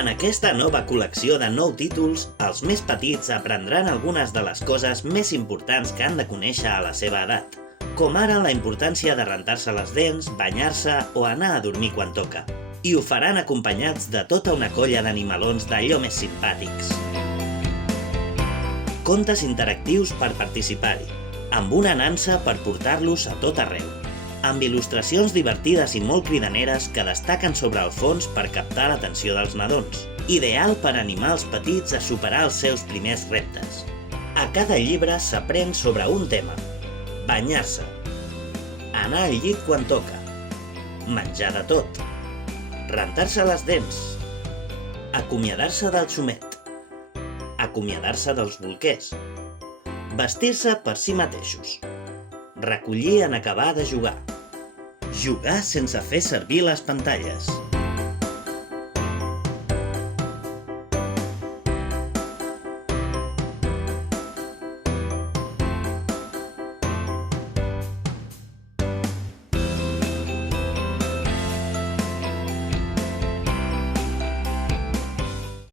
En aquesta nova col·lecció de 9 títols, els més petits aprendran algunes de les coses més importants que han de conèixer a la seva edat, com ara la importància de rentar-se les dents, banyar-se o anar a dormir quan toca. I ho faran acompanyats de tota una colla d'animalons d'allò més simpàtics. Contes interactius per participar-hi, amb una nansa per portar-los a tot arreu, amb il·lustracions divertides i molt cridaneres que destaquen sobre el fons per captar l'atenció dels nadons, ideal per animar els petits a superar els seus primers reptes. A cada llibre s'aprèn sobre un tema: banyar-se, anar al llit quan toca, menjar de tot, rentar-se les dents, acomiadar-se del xumet, acomiadar-se dels bolquers, vestir-se per si mateixos, recollir en acabar de jugar, jugar sense fer servir les pantalles.